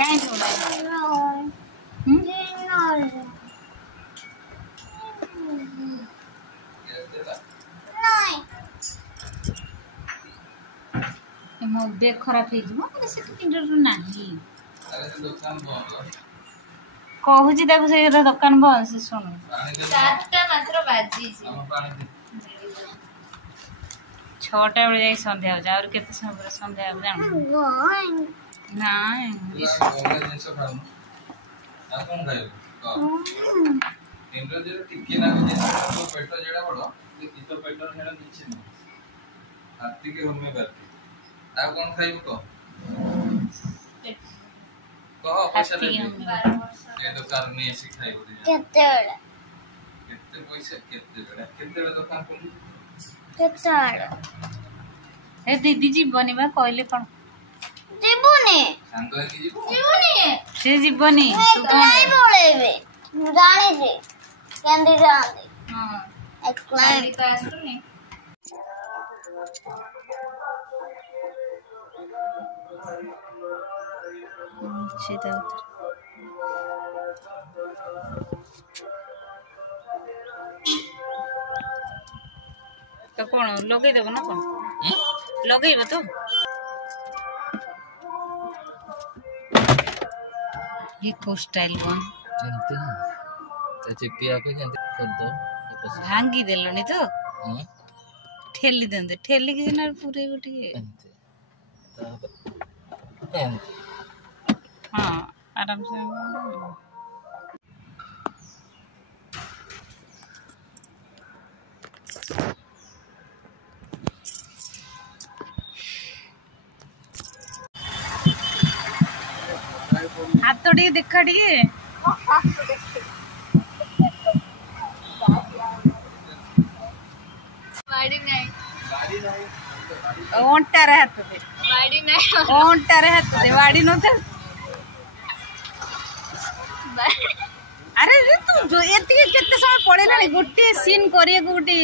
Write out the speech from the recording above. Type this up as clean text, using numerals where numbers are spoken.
कहीं मो बेग खराब हो कहूँ से दुकान बंद से शुणु 7टा मात्र बाजी 6टा बेले जाए संध्या हो जाए केते समय पर संध्या हो जान ना टिके ना पेट जेड़ा बड़ तो पेट हेडा नीचे न हाथी के होमियोपैथी आ कोन खाइब को पैसा ले ये दुकान में ऐसी खाइब केते पैसा केते दुकान खोली ए दीदी जीवनी बा कहले कोन जीवनी सांग की जीवनी से जीवनी तू काई बोलेबे जाने दे कैंडी जाने हां एक क्लाइंट का सुनी सीधा तो कौन लगे देव ना कौन लगे तो ये को स्टाइल कौन जानते हैं तो चिपिया पे जानते कर दो भांगी देलनी तो ठेली देंदे ठेली के दिन पूरे गोटे हाँ आराम से हाथ तो देखा ओंटारे हाथ दे वाड़ी नहीं ओंटारे हाथ दे वाड़ी न था अरे तू जो एति केते समय पड़े ना गोटे सीन करिए गोटे